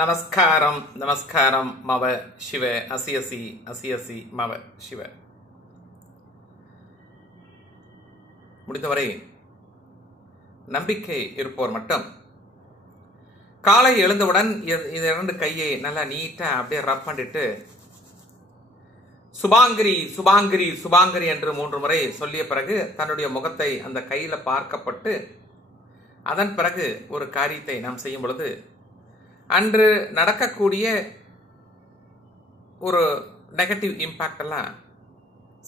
நமஸ்காரம் நமஸ்காரம் மவ சிவ அசியசி அசியசி மவ சிவ. முடிந்தவரை நம்பிக்கை இருப்போர் மட்டும் காலை எழுந்தவுடன் இந்த இரண்டு கையை நல்லா நீட்டா அப்படியே ரப் பண்ணிட்டு சுபாங்கிரி சுபாங்கிரி சுபாங்கிரி என்று 3 முறை சொல்லிய பிறகு தன்னுடைய முகத்தை அந்த கையில பார்க்கப்பட்டு அதன் பிறகு ஒரு காரியத்தை நாம் செய்யும் பொழுது அன்று நடக்கக்கூடிய ஒரு நெகட்டிவ் இம்பாக்ட் எல்லாம்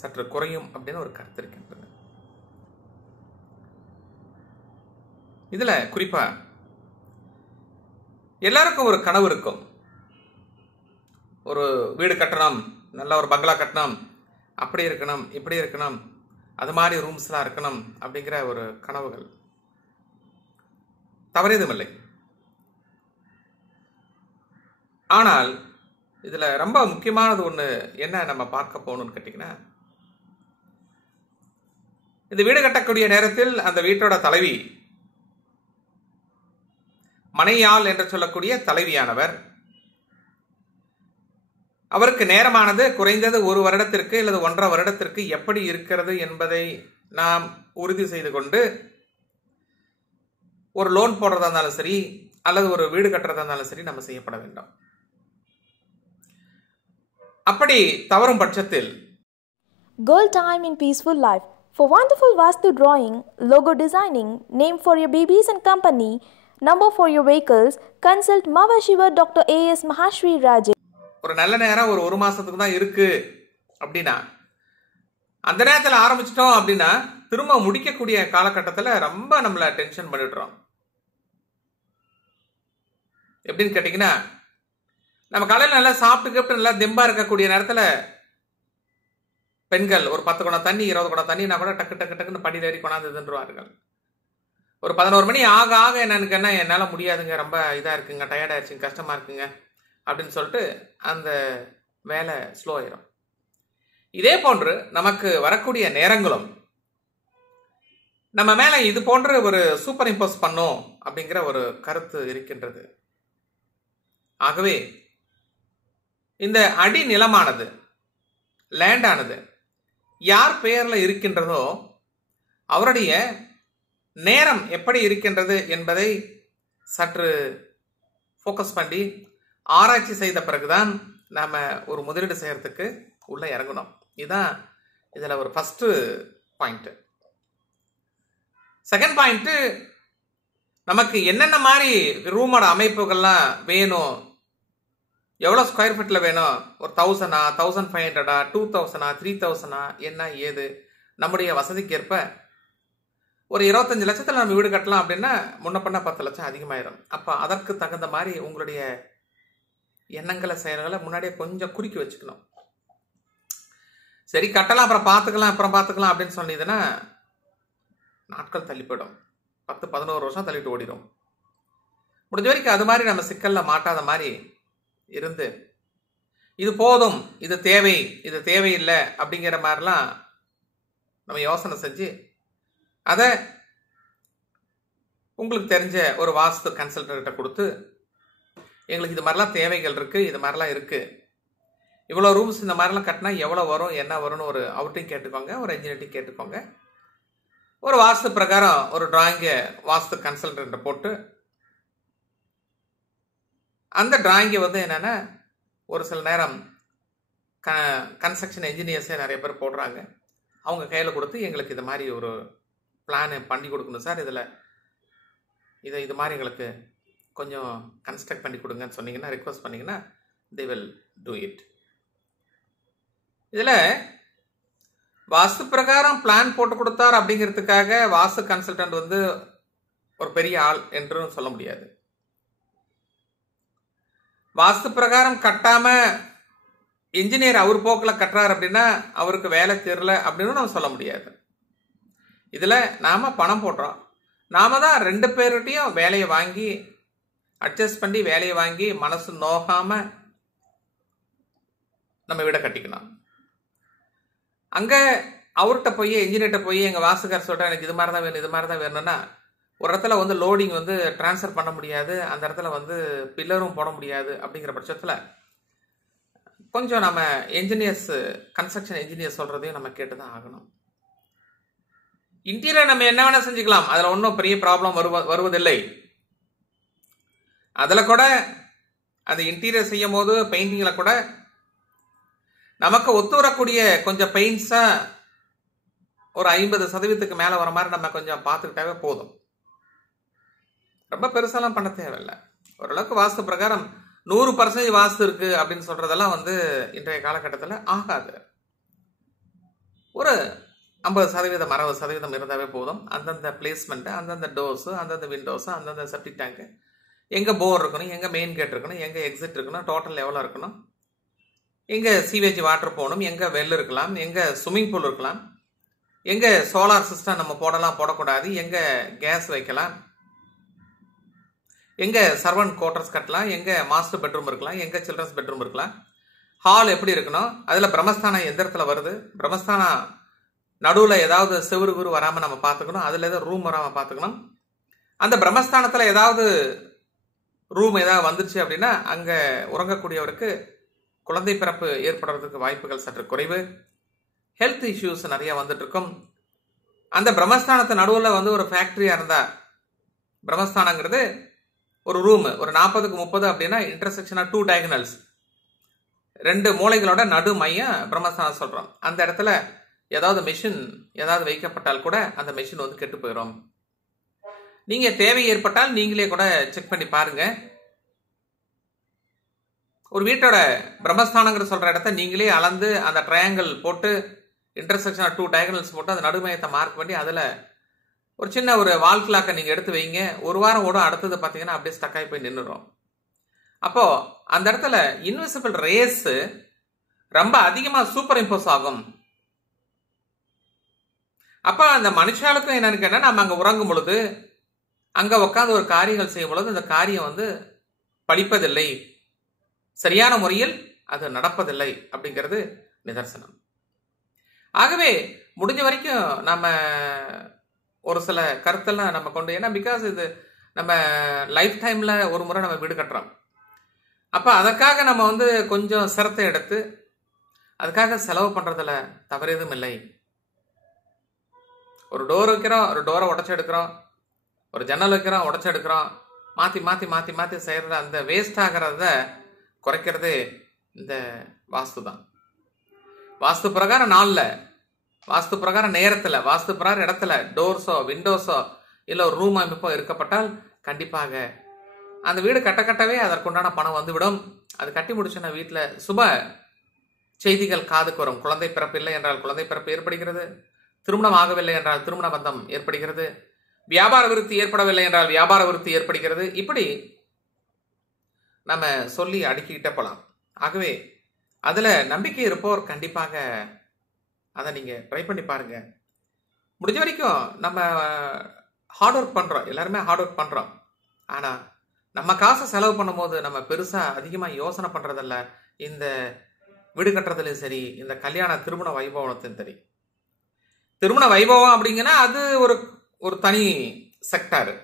சற்று குறையும் அப்படின்னு ஒரு கருத்து இருக்கின்றது. இதுல குறிப்பா எல்லாருக்கும் ஒரு கனவு இருக்கும். ஒரு வீடு கட்டணும், நல்ல ஒரு பங்களா கட்டணும், அப்படி இருக்கணும் இப்படி இருக்கணும், அது மாதிரி ரூம்ஸ்லாம் இருக்கணும் அப்படிங்கிற ஒரு கனவுகள் தவறேதுமில்லை. ஆனால் இதுல ரொம்ப முக்கியமானது ஒண்ணு என்ன நம்ம பார்க்க போகணும்னு கேட்டீங்கன்னா, இந்த வீடு கட்டக்கூடிய நேரத்தில் அந்த வீட்டோட தலைவி, மனையாள் என்று சொல்லக்கூடிய தலைவியானவர், அவருக்கு நேரமானது குறைந்தது 1 வருடத்திற்கு அல்லது 1.5 வருடத்திற்கு எப்படி இருக்கிறது என்பதை நாம் உறுதி செய்து கொண்டு ஒரு லோன் போடுறதா இருந்தாலும் சரி அல்லது ஒரு வீடு கட்டுறதா இருந்தாலும் சரி நம்ம செய்யப்பட வேண்டும். அப்படி தவறும் பட்சத்தில் Goal time in peaceful life. For wonderful Vastu drawing, logo designing, name for your babies and company, number for your vehicles, consult Mava Shiva Dr. A.S. Mahashri Raje. ஒரு நல்ல நேரம் ஒரு மாசத்துக்கு தான் இருக்கு அப்படின்னா அந்த நேரத்தில் ஆரம்பிச்சிட்டோம் அப்படின்னா திரும்ப முடிக்கக்கூடிய காலகட்டத்தில் ரொம்ப நம்மள டென்ஷன் பண்ணிடுறோம். எப்படின்னு கேட்டீங்கன்னா, நம்ம காலையில் நல்லா சாப்பிட்டு நல்லா தெம்பா இருக்கக்கூடிய நேரத்தில் பெண்கள் ஒரு 10 குடம் தண்ணி 20 குடம் தண்ணினா கூட டக்கு டக்கு டக்குன்னு படியில் ஏறி கொண்டாந்து தின்றுவார்கள். ஒரு 11 மணி ஆக ஆக என்னன்னு என்னால் முடியாதுங்க, ரொம்ப இதாக இருக்குங்க, டயர்ட் ஆயிடுச்சுங்க, கஷ்டமா இருக்குங்க அப்படின்னு சொல்லிட்டு அந்த வேலை ஸ்லோ ஆயிரும். இதே போன்று நமக்கு வரக்கூடிய நேரங்களும் நம்ம மேல இது போன்ற ஒரு சூப்பர் இம்போஸ் பண்ணும் அப்படிங்கிற ஒரு கருத்து இருக்கின்றது. ஆகவே இந்த அடி நிலமானது, லேண்டானது யார் பெயர்ல இருக்கின்றதோ அவருடைய நேரம் எப்படி இருக்கின்றது என்பதை சற்று ஃபோக்கஸ் பண்ணி ஆராய்ச்சி செய்த பிறகுதான் நாம ஒரு முதலீடு செய்யறதுக்கு உள்ள இறங்கணும். இதுதான் இதுல ஒரு ஃபர்ஸ்ட் பாயிண்ட். செகண்ட் பாயிண்ட், நமக்கு என்னென்ன மாதிரி ரூமோட அமைப்புகள்லாம் வேணும், எவ்வளவு ஸ்கொயர் ஃபீட்ல வேணும், ஒரு 1000 1500 2000 3000 என்ன ஏது நம்முடைய வசதிக்கு ஏற்ப ஒரு 25 லட்சத்துல நம்ம வீடு கட்டலாம் அப்படின்னா முன்ன பண்ண 10 லட்சம் அதிகமாயிரும். அப்ப அதற்கு தகுந்த மாதிரி உங்களுடைய எண்ணங்களை செயல்களை முன்னாடியே கொஞ்சம் குறுக்கி வச்சுக்கணும். சரி கட்டலாம் அப்புறம் பார்த்துக்கலாம் அப்படின்னு சொன்னீங்கன்னா நாட்கள் தள்ளி போயிடும். 10-11 வருஷம் தள்ளிட்டு ஓடிடும். முடிஞ்ச வரைக்கும் அது மாதிரி நம்ம சிக்கல்ல மாட்டாத மாதிரி இருந்து இது போதும், இது தேவை, இது தேவையில்லை அப்படிங்கிற மாதிரிலாம் நம்ம யோசனை செஞ்சு அதை உங்களுக்கு தெரிஞ்ச ஒரு வாஸ்து கன்சல்டன்ட்ட கொடுத்து, எங்களுக்கு இது மாதிரிலாம் தேவைகள் இருக்கு, இது மாதிரிலாம் இருக்கு, இவ்வளோ ரூம்ஸ் இந்த மாதிரிலாம் கட்டினா எவ்வளோ வரும் என்ன வரும்னு ஒரு அவுட்டையும் கேட்டுக்கோங்க, ஒரு இன்ஜினியரிங் கேட்டுக்கோங்க. ஒரு வாஸ்து பிரகாரம் ஒரு டிராயிங்க வாஸ்து கன்சல்டன்ட்ட போட்டு அந்த டிராயிங்கை என்னன்னா ஒரு சில நேரம் கன்ஸ்ட்ரக்ஷன் என்ஜினியர்ஸே நிறைய பேர் போடுறாங்க, அவங்க கையில் கொடுத்து எங்களுக்கு இது மாதிரி ஒரு பிளான் பண்ணி கொடுக்கணும் சார், இதை இது மாதிரி எங்களுக்கு கொஞ்சம் கன்ஸ்ட்ரக்ட் பண்ணி கொடுங்கன்னு சொன்னீங்கன்னா, ரிக்வஸ்ட் பண்ணீங்கன்னா they will do it. இதில் வாஸ்து பிரகாரம் பிளான் போட்டு கொடுத்தார் அப்படிங்கிறதுக்காக வாஸ்து கன்சல்டன்ட் ஒரு பெரிய ஆள் என்றும் சொல்ல முடியாது. வாஸ்து பிரகாரம் கட்டாம இன்ஜினியர் அவர் போக்கில் கட்டுறாரு அப்படின்னா அவருக்கு வேலை தெரியல அப்படின்னு நம்ம சொல்ல முடியாது. இதுல நாம பணம் போடுறோம், நாம தான் 2 பேர்கிட்டையும் வேலையை வாங்கி அட்ஜஸ்ட் பண்ணி வேலையை வாங்கி மனசு நோகாம நம்ம வீட கட்டிக்கணும். அங்க அவர்கிட்ட போய் இன்ஜினியர்கிட்ட போய் எங்க வாஸ்துக்கார் சொல்ற எனக்கு இது மாதிரி தான் வேணும் இது மாதிரி தான் வேணும்னா ஒரு இடத்துல வந்து லோடிங் வந்து டிரான்ஸ்ஃபர் பண்ண முடியாது, அந்த இடத்துல வந்து பில்லரும் போட முடியாது. அப்படிங்கிற பட்சத்தில் கொஞ்சம் நம்ம என்ஜினியர்ஸ், கன்ஸ்ட்ரக்ஷன் என்ஜினியர் சொல்றதையும் நம்ம கேட்டு தான் ஆகணும். இன்டீரியர் நம்ம என்ன வேணா செஞ்சுக்கலாம், அதில் ஒன்றும் பெரிய ப்ராப்ளம் வருவதில்லை. அதில் கூட அந்த இன்டீரியர் செய்யும் போது பெயிண்டிங்கில் கூட நமக்கு ஒத்து வரக்கூடிய கொஞ்சம் பெயிண்ட்ஸாக ஒரு 50% மேலே வர மாதிரி நம்ம கொஞ்சம் பார்த்துக்கிட்டாவே போதும். ரொம்ப பெருசாலாம் பண்ண தேவையில்லை. ஓரளவுக்கு வாஸ்து பிரகாரம் 100% வாஸ்து இருக்கு அப்படின்னு சொல்றதெல்லாம் வந்து இன்றைய காலகட்டத்தில் ஆகாது. ஒரு 50%, 60% இருந்தாவே போதும். அந்தந்த பிளேஸ்மெண்ட், அந்தந்த டோர்ஸு, அந்தந்த விண்டோஸு, அந்தந்த செப்டிக் டேங்கு, எங்கே போர் இருக்கணும், எங்கே மெயின் கேட் இருக்கணும், எங்கே எக்ஸிட் இருக்கணும், டோட்டல் எவ்வளோ இருக்கணும், எங்கே சீவேஜ் வாட்டர் போகணும், எங்கே வெல் இருக்கலாம், எங்கே ஸ்விம்மிங் பூல் இருக்கலாம், எங்கே சோலார் சிஸ்டம் நம்ம போடலாம் போடக்கூடாது, எங்கே கேஸ் வைக்கலாம், எங்கே சர்வன்ட் குவார்டர்ஸ் கட்டலாம், எங்கே மாஸ்டர் பெட்ரூம் இருக்கலாம், எங்கே சில்ட்ரன்ஸ் பெட்ரூம் இருக்கலாம், ஹால் எப்படி இருக்கணும், அதில் பிரம்மஸ்தானம் எந்த இடத்துல வருது, பிரம்மஸ்தானம் நடுவில் ஏதாவது செவுறு குரு வராமல் நம்ம பார்த்துக்கணும், அதில் ஏதாவது ரூம் வராமல் பார்த்துக்கணும். அந்த பிரம்மஸ்தானத்தில் ஏதாவது ரூம் ஏதாவது வந்துருச்சு அப்படின்னா அங்கே உறங்கக்கூடியவருக்கு குழந்தை பிறப்பு ஏற்படுறதுக்கு வாய்ப்புகள் சற்று குறைவு. ஹெல்த் இஷ்யூஸ் நிறைய வந்துட்டு இருக்கும். அந்த பிரம்மஸ்தானத்து நடுவில் வந்து ஒரு ஃபேக்டரியாக இருந்தால், பிரம்மஸ்தானங்கிறது ஒரு ரூமு, ஒரு 40க்கு 30 அப்படின்னா இன்டர்செக்ஷனாக 2 diagonals, 2 மூலைகளோட நடு மையம் பிரம்மஸ்தானம் சொல்கிறோம். அந்த இடத்துல ஏதாவது மெஷின் ஏதாவது வைக்கப்பட்டால் கூட அந்த மெஷின் வந்து கெட்டு போயிடும். நீங்கள் தேவை ஏற்பட்டால் நீங்களே கூட செக் பண்ணி பாருங்க. ஒரு வீட்டோட பிரம்மஸ்தானங்கிற சொல்கிற இடத்த நீங்களே அளந்து அந்த ட்ரையாங்கிள் போட்டு இன்டர்செக்ஷனாக 2 diagonals போட்டு அந்த நடுமையத்தை மார்க் பண்ணி அதில் ஒரு சின்ன ஒரு வால் கிளாக்கை நீங்கள் எடுத்து வைங்க. ஒரு வாரம் ஓடும், அடுத்தது பார்த்தீங்கன்னா அப்படியே ஸ்டக்காகி போய் நின்றுடும். அப்போது அந்த இடத்துல இன்விசிபிள் ரேஸ் ரொம்ப அதிகமாக சூப்பர் இம்போஸ் ஆகும். அப்போ அந்த மனுஷாளுக்கும் என்னன்னு கேட்டால், நம்ம அங்கே உறங்கும் பொழுது, அங்கே உட்காந்து ஒரு காரியங்கள் செய்யும் பொழுது அந்த காரியம் வந்து படிப்பதில்லை, சரியான முறையில் அது நடப்பதில்லை அப்படிங்கிறது நிதர்சனம். ஆகவே முடிஞ்ச வரைக்கும் நம்ம ஒரு சில கருத்தெல்லாம் நம்ம கொண்டு, ஏன்னா பிகாஸ் இது நம்ம லைஃப் டைமில் ஒரு முறை நம்ம வீடு கட்டுறோம். அப்போ அதற்காக நம்ம வந்து கொஞ்சம் சிரத்தை எடுத்து அதுக்காக செலவு பண்ணுறதுல தவறு எதுவும் இல்லை. ஒரு டோர் வைக்கிறோம், ஒரு டோரை உடச்சி எடுக்கிறோம், ஒரு ஜன்னல் வைக்கிறோம், உடச்சி எடுக்கிறோம், மாற்றி மாற்றி மாற்றி மாற்றி செய்கிறத அந்த வேஸ்ட் ஆகிறத குறைக்கிறது இந்த வாஸ்து தான். வாஸ்து பிரகாரம் நாளில், வாஸ்து பிரகாரம் நேரத்தில், வாஸ்து பிரகாரம் இடத்துல டோர்ஸோ விண்டோஸோ இல்லை ஒரு ரூம் அமைப்போ இருக்கப்பட்டால் கண்டிப்பாக அந்த வீடு கட்டவே அதற்குண்டான பணம் வந்துவிடும். அது கட்டி முடிச்சுன்னா வீட்டில் சுப செய்திகள் காதுக்கு வரும். குழந்தை பிறப்பு இல்லை என்றால் குழந்தை பிறப்பு ஏற்படுகிறது, திருமணம் ஆகவில்லை என்றால் திருமண பந்தம் ஏற்படுகிறது, வியாபார விருத்தி ஏற்படவில்லை என்றால் வியாபார விருத்தி ஏற்படுகிறது. இப்படி நம்ம சொல்லி அடுக்கிக்கிட்டே போகலாம். ஆகவே அதில் நம்பிக்கை இருப்போர் கண்டிப்பாக அதை நீங்கள் ட்ரை பண்ணி பாருங்கள். முடிஞ்ச வரைக்கும் நம்ம ஹார்ட் ஒர்க் பண்ணுறோம், எல்லாருமே ஹார்ட் ஒர்க் பண்ணுறோம். ஆனால் நம்ம காசை செலவு பண்ணும்போது நம்ம பெருசாக அதிகமாக யோசனை பண்ணுறதில்ல. இந்த வீடு கட்டுறதுலையும் சரி, இந்த கல்யாண திருமண வைபவத்தையும் சரி. திருமண வைபவம் அப்படிங்கன்னா அது ஒரு தனி செக்டாரு.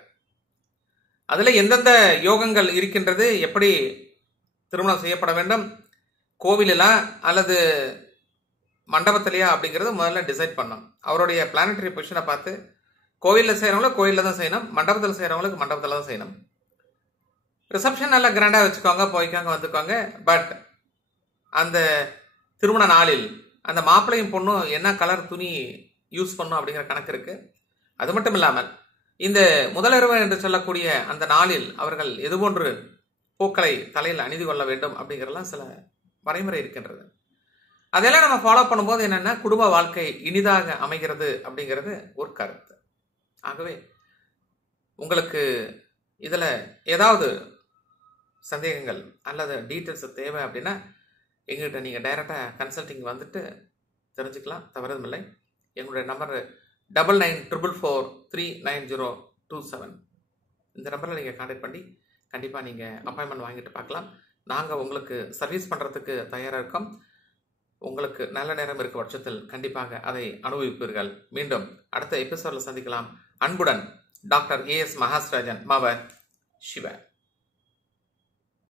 அதில் எந்தெந்த யோகங்கள் இருக்கின்றது, எப்படி திருமணம் செய்யப்பட வேண்டும், கோவிலா அல்லது மண்டபத்திலையா அப்படிங்கிறது முதல்ல டிசைட் பண்ணணும். அவருடைய பிளானட்டரி பொசிஷனை பார்த்து கோவிலில் செய்கிறவங்களும் கோவிலில் தான் செய்யணும், மண்டபத்தில் செய்கிறவங்களுக்கு மண்டபத்தில் தான் செய்யணும். ரிசப்ஷன் நல்லா கிராண்டாக வச்சுக்கோங்க, போய்க்காங்க வந்துக்கோங்க. பட் அந்த திருமண நாளில் அந்த மாப்பிள்ளையும் பொண்ணும் என்ன கலர் துணி யூஸ் பண்ணும் அப்படிங்கிற கணக்கு இருக்குது. அது மட்டும் இல்லாமல் இந்த முதலிரவு என்று சொல்லக்கூடிய அந்த நாளில் அவர்கள் எதுபோன்று பூக்களை தலையில் அணிந்து கொள்ள வேண்டும் அப்படிங்கிறலாம் சில வரைமுறை இருக்கின்றது. அதெல்லாம் நம்ம ஃபாலோ பண்ணும்போது என்னென்னா குடும்ப வாழ்க்கை இனிதாக அமைகிறது அப்படிங்கிறது ஒரு கருத்து. ஆகவே உங்களுக்கு இதில் ஏதாவது சந்தேகங்கள் அல்லது டீட்டெயில்ஸ் தேவை அப்படின்னா எங்கள்கிட்ட நீங்கள் டைரெக்டாக கன்சல்டிங் வந்துட்டு தெரிஞ்சுக்கலாம், தவறுமில்லை. எங்களுடைய நம்பர் 9944439027. இந்த நம்பரில் நீங்கள் கான்டாக்ட் பண்ணி கண்டிப்பாக நீங்கள் அப்பாயின்மெண்ட் வாங்கிட்டு பார்க்கலாம். நாங்கள் உங்களுக்கு சர்வீஸ் பண்ணுறதுக்கு தயாராக இருக்கோம். உங்களுக்கு நல்ல நேரம் இருக்க பட்சத்தில் கண்டிப்பாக அதை அனுபவிப்பீர்கள். மீண்டும் அடுத்த எபிசோடில் சந்திக்கலாம். அன்புடன் டாக்டர் ஏஎஸ் மகாஸ்ராஜன் மவ சிவ.